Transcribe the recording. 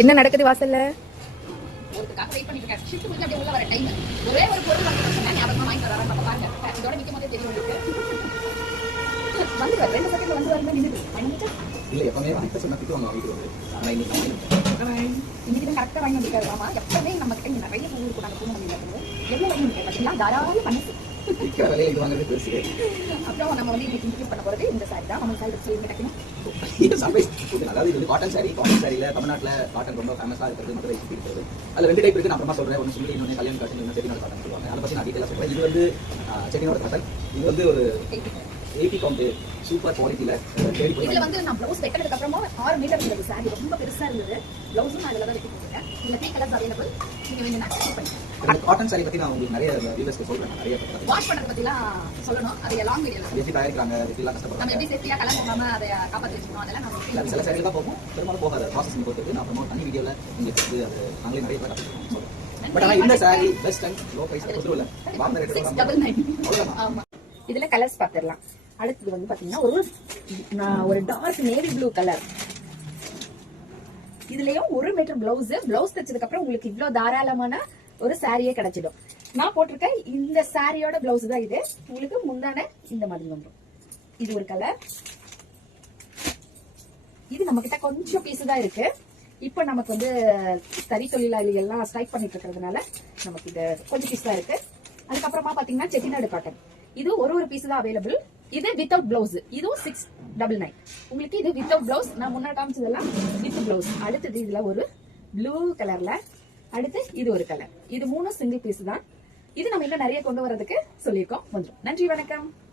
என்ன நடக்குது வாசல்ல? ஒருத்தக்காக வெயிட் பண்ணிட்டு இருக்கேன். ஷிஃப்ட் முடிஞ்சு அப்படியே உள்ள வர டைம். ஒரே ஒரு பொருள் வாங்கி சொன்னேன். ஞாபகமா வாங்கி தராங்க. நம்ம பாருங்க. இதோட நிக்கும் போதே தெரியும் உங்களுக்கு. வந்து 2 செகண்ட்ல வந்து வந்து நின்னுது. பண்ணிட்டு இல்ல எப்பவுமே வாங்கி சொன்னா திட்டுவாங்க வீட்டுக்கு வந்து. ஆனா இன்னைக்கு தான் கரெக்டா வாங்கி வந்துருக்காரு. ஆமா எப்பவுமே நம்ம கிட்ட நிறைய பூ இருக்கும். நாங்க பூ நம்ம வீட்டுல எவ்வளவு வாங்கி வந்துருக்கேன். பாத்தீங்களா தாராளமா பண்ணிட்டு விக்கிற விலையை இது வாங்குறது பெருசு. அப்புறம் நம்ம வந்து இன்னைக்கு இன்ட்ரோடியூஸ் பண்ண போறது இந்த சாரி தான். நம்ம சாரி சொல்லுங்க டக்குனு. சர்ப்ரைஸ். அதாவது இது வந்து காட்டன் சாரியில தமிழ்நாட்டுல காட்டன் ரொம்ப ஃபேமஸா இருக்கிறது மதுரை சுத்தி இருக்கிறது. அதுல 2 டைப் இருக்கு. நான் அப்புறமா சொல்றேன். ஒன்னு சொல்லி இன்னொன்னு கல்யாண காட்டன், இன்னொன்னு செட்டிநாடு காட்டன் சொல்லுவாங்க. அதை பத்தி நான் டீடைலா சொல்றேன். இது வந்து செட்டிநாடு காட்டன். இது வந்து ஒரு 80 கவுண்ட் சூப்பர் குவாலிட்டில தேடி போய் இதுல வந்து நான் ப்ளவுஸ் வெட்டதுக்கு அப்புறமா 6 மீட்டர் இருந்தது. சாரி ரொம்ப பெருசா இருந்தது. ப்ளவுஸும் அதுல தான் வெட்டி போட்டுருக்கேன். இதுல 3 கலர்ஸ் அவைலபிள். நீங்க வேணும்னா செக் பண்ணுங்க. அந்த காட்டன் சாரி பத்தி நான் உங்களுக்கு நிறைய வியூவர்ஸ்க்கு சொல்றேன். நிறைய வாஷ் பண்றத பத்திலாம் சொல்லணும். அது லாங் வீடியோல எப்படி தயாரிக்கிறாங்க, எப்படிலாம் நம்ம கஷ்டப்படுறாங்க. எப்படி சேஃப்டியா கலர் போகாம அதை காப்பாத்தி வச்சுக்கணும். அதெல்லாம் நம்ம சில சாரிகள் தான் போகும், பெரும்பாலும் போகாது. ப்ராசஸிங் பொறுத்து நான் அப்புறமா தனி வீடியோல உங்களுக்கு வந்து அது நாங்களே நிறைய பேர் சொல்றேன். பட் ஆனா இந்த sari best and low price கொடுத்துருல. வாங்க ரேட் 699. ஆமா. இதுல கலர்ஸ் பாத்துறலாம். அடுத்து வந்து பாத்தீங்கன்னா ஒரு டார்க் நேவி ப்ளூ கலர். இதுலயும் 1 மீட்டர் பிளவுஸ் தச்சதுக்கு அப்புறம் உங்களுக்கு இவ்ளோ தாராளமான ஒரு சாரியே கிடைச்சிடும். நான் போட்டிருக்க இந்த சாரியோட பிளவுஸ் தான் இது. உங்களுக்கு முந்தான இந்த மாதிரி வந்துடும். இது ஒரு கலர். இது நம்ம கிட்ட கொஞ்சம் பீஸ் தான் இருக்கு. இப்ப நமக்கு வந்து தறி தொழிலாளிகள் எல்லாம் ஸ்ட்ரைக் பண்ணிட்டு இருக்கிறதுனால நமக்கு இது கொஞ்சம் பீஸ் தான் இருக்கு. அதுக்கப்புறமா பாத்தீங்கன்னா செட்டிநாடு காட்டன். இது ஒரு பீஸ் தான் அவைலபிள். இது வித்தவுட் பிளவுஸ். இதுவும் 699. உங்களுக்கு இது வித்தவுட் பிளவுஸ். நான் முன்னாடி காமிச்சதெல்லாம் வித் பிளவுஸ். அடுத்தது இதுல ஒரு ப்ளூ கலர்ல. அடுத்து இது ஒரு கலர். இது 3 சிங்கிள் பீஸ் தான். இது நம்ம இன்னும் நிறைய கொண்டு வரதுக்கு சொல்லியிருக்கோம். வந்துடும். நன்றி, வணக்கம்.